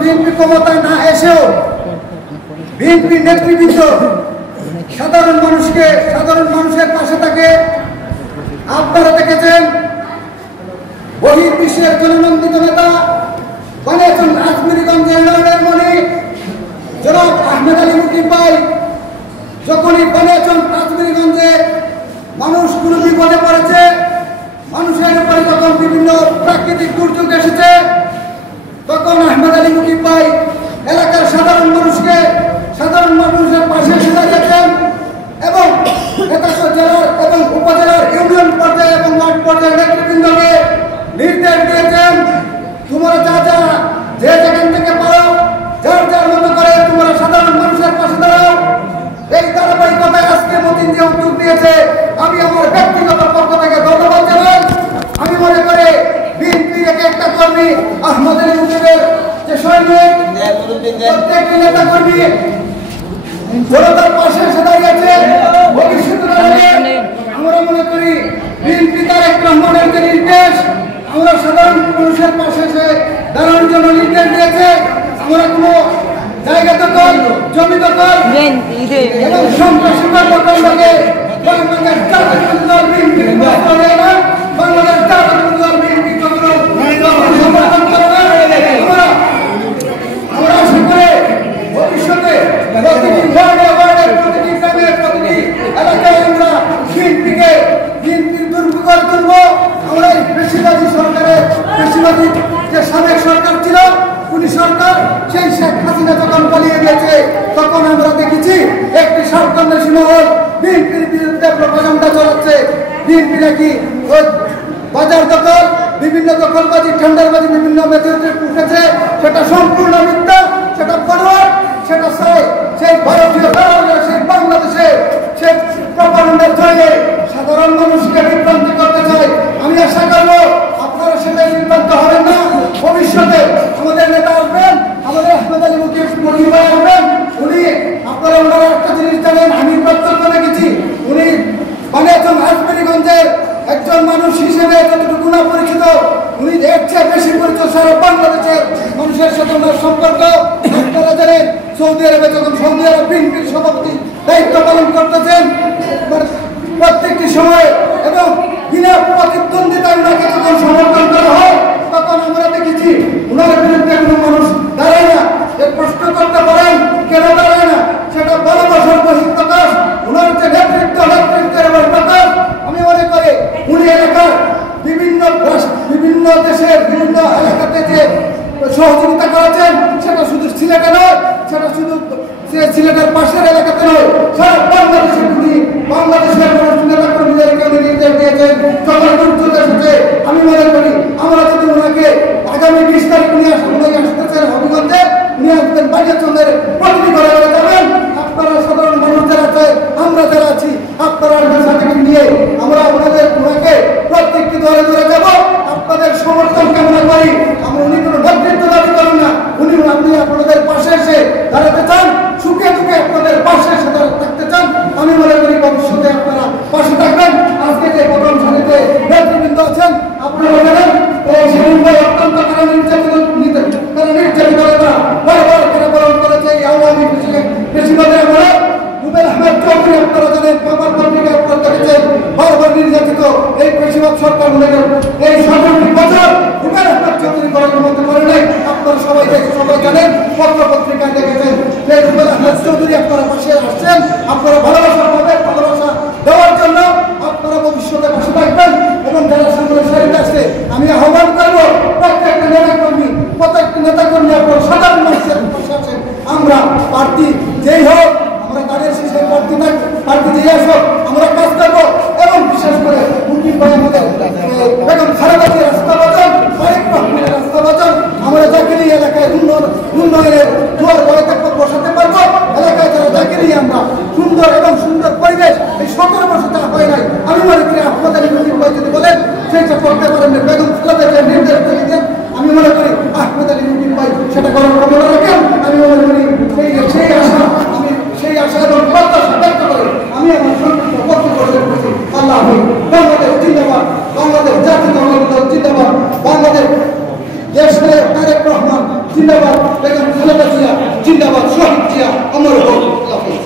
BNP ক্ষমতায় না এসেও বিএনপি নেতৃবৃন্দ সাধারণ মানুষের পাশে থাকে। আপনারা দেখেছেন বহির্বিশ্বের জননন্দিত নেতা বানিয়েছেন আজমিরগঞ্জের ইউনিয়নের মনি জনাব আহমেদ আলী মুকিম ভাই যখনই বানিয়েছেন আজমিরগঞ্জে মানুষগুলো বিপদে পড়েছে, মানুষের উপরে যখন বিভিন্ন প্রাকৃতিক দুর্যোগ এসেছে, তখন আহমেদ আলী মুকিম ভাই এলাকার সাধারণ মানুষের পাশে এসে দাঁড়িয়েছেন এবং জেলার এবং উপজেলার ইউনিয়ন পর্যায়ে এবং ওয়ার্ড পর্যায়ে নেতৃবৃন্দকে নির্দেশ দিয়েছেন, তোমরা যে যেখান থেকে পারো যার মতো করে তোমরা সাধারণ মানুষের পাশে দাঁড়াও। এই ধারাবাহিকতায় আজকে মতিন যে উদ্যোগ নিয়েছে, আমি আমার ব্যক্তিগত পক্ষ থেকে ধন্যবাদ জানাই। আমি মনে করি বিএনপির একটা কর্মী আহমেদ আলী মুকিমের যে সৈনিক, প্রত্যেকটি নেতা কর্মী জনতার পাশে এসে দাঁড়িয়েছে। ভবিষ্যতে আমরা মনে করি বিএনপি তারেক রহমানের যে নির্দেশ, আমরা সাধারণ মানুষের পাশে এসে দাঁড়ানোর জন্য নির্দেশ দিয়েছে। আমরা কোনো জায়গা দখল, জমি দখল এবং সন্ত্রাসীদের দখলকে বাংলাদেশ জাতীয়তাবাদী দল বিএনপি করে না, বাংলাদেশ জাতীয়তাবাদী দল বিএনপি কখনো সমর্থন করে না। আমরা আশা করি ভবিষ্যতে প্রতিটি ওয়ার্ডে প্রতিটি গ্রামে প্রতিটি এলাকায় আমরা বিএনপির দুর্গ করে তুলব। আমরা এই বেশিরভাগী যে সাবেক সরকার ছিল, পুনি সরকার, সেই শেখ হাসিনা যখন পালিয়ে গেছে, তখন আমরা দেখেছি একটি সরকারদেশী মহল বিএনপির বিরুদ্ধে প্রপাগান্ডা চালাচ্ছে। বিএনপি নাকি বাজার দখল, বিভিন্ন দখলবাজি, টেন্ডারবাজি, বিভিন্ন মেথডে উঠেছে, সেটা সম্পূর্ণ মিথ্যা, সেটা ফরওয়ার্ড, সেটা সেই ভারতীয় দালালরা সেই বাংলাদেশে সেই প্রপাগান্ডার জন্য সাধারণ মানুষকে বিভ্রান্ত করতে চায়। আমি আশা করবো আপনারা সেটাই বিভ্রান্ত হবেন না। ভবিষ্যতে আমাদের নেতা আসবেন, আমাদের আহমেদ আলী মুকিম ভাই আসবেন, ওনারা একটা জিনিস জানেন, আমি প্রত্যক্ষ দেখেছি, উনি বানিয়েছেন আজমিরগঞ্জের একজন মানুষ হিসেবে যতটুকু না পরিচিত, উনি এর চেয়ে বেশি পরিচিত সারা বাংলাদেশের মানুষের সাথে ওনার সম্পর্ক। আপনারা জানেন সৌদি আরবে যখন সৌদি আরব বিএনপির সভাপতি দায়িত্ব পালন করতেছেন, প্রত্যেকটি সময় এবং বিনা প্রতিদ্বন্দ্বিতায় ওনাকে যখন সমর্থন করা হয়, তখন আমরা দেখেছি ওনার বিরুদ্ধে কোনো মানুষ দাঁড়ায় না। প্রশ্ন করতে পারেন কেন দাঁড়ায় না, সেটা ভালোবাসার বহিঃপ্রকাশ, ওনার যে নেতৃত্বের প্রকাশ। আমি মনে করি উনি এলাকার বিভিন্ন দেশের বিভিন্ন এলাকাতে যে সহযোগিতা করেছেন, সেটা শুধু সিলেটে নয়, সেটা শুধু সিলেটের পাশের এলাকাতে নয়, সারা বাংলাদেশের নেতা কর্মীদেরকে উনি নির্দেশ দিয়েছেন যখন দুর্যোগ এসেছে। আমি মনে করি আমরা যদি ওনাকে আগামী 20 তারিখ উনি আসতেছেন হবিগঞ্জে, উনি আসবেন বানিয়াচন্দ্রের প্রতিনিধি করে যাবেন। আপনারা সাধারণ মানুষ যারা আছে, আমরা যারা আছি, আপনারা সার্টিফিকেট নিয়ে আমরা ওনাকে প্রত্যেকটি দলে যাব। আপনাদের সমর্থন কামনা করি। আমরা উনি কোনো নেতৃত্ব দাবি করেন না, আপনি আপনাদের পাশে এসে দাঁড়াতে চান, সুখে দুঃখে আপনাদের পাশে এসে থাকতে চান। আমি মনে করি ভবিষ্যতে আপনারা পাশে থাকবেন। আজকে যে প্রথম সারিতে নেতৃবৃন্দ আছেন, আপনারা জানেন অত্যন্ত নির্যাতিত বারবার কারাবরণ করেছে এই আওয়ামী বেশিরভাগের আমলে। রুবেল আহমেদ চৌধুরী আপনারা জানেন, পেপার পত্রিকা আপনারা দেখেছেন, বারবার নির্যাতিত এই বেশিরভাগ সরকার এই 17 বছর রুবেল আহমেদ চৌধুরী করার মতো করে নাই। আপনারা সবাই জানেন, পত্র পত্রিকায় দেখেছেন যে রুবেল আহমেদ চৌধুরী আপনারা পাশে আসছেন। আপনারা ভালোবাসা দেওয়ার জন্য আপনারা ভবিষ্যতে পাশে থাকবেন এবং যারা সামনে সারিতে আসছে, আমি আহ্বান করবো প্রত্যেকটা নেতাকর্মী আপনারা সাধারণ মানুষের পাশে আছেন। আমরা প্রার্থী যেই হোক, আমরা তাদের শেষে প্রার্থী যেই আসুক, আমরা কাজ করবো এবং বিশেষ করে মুকিম ভাই আমাদের বেগম খালেদা জিয়ার রাস্তা বাঁচান, তারেক রহমানের রাস্তা বাঁচান। আমরা জাকিরি এলাকায় উন্নয়নের দুয়ার বসাতে পারবো। এলাকায় যারা জাকিরি আমরা সুন্দর পরিবেশ এই 17 বছর তা হয় নাই। আমি মনে করি আহমেদ আলী মুকিম ভাই যদি বলেন সেইটা করতে পারেন, বেগম খালেদা জিয়ার নির্দেশ দিয়েছেন, আমি মনে করি আহমেদ আলী মুকিম ভাই সেটা করার ক্ষমতা রাখেন। আমি মনে করি সেই আশা এবং প্রত্যাশা ব্যক্ত করে আমি আমার সংক্ষিপ্ত বক্তব্য করছি। আল্লাহ বাংলাদেশ জিন্দাবাদ, বাংলাদেশ জাতীয়তাবাদী দল জিন্দাবাদ, বাংলাদেশ দেশ তারেক রহমান জিন্দাবাদ, বেগম খালেদা জিয়া জিন্দাবাদ, শহীদ জিয়া অমর হোক। আল্লাহ হাফেজ।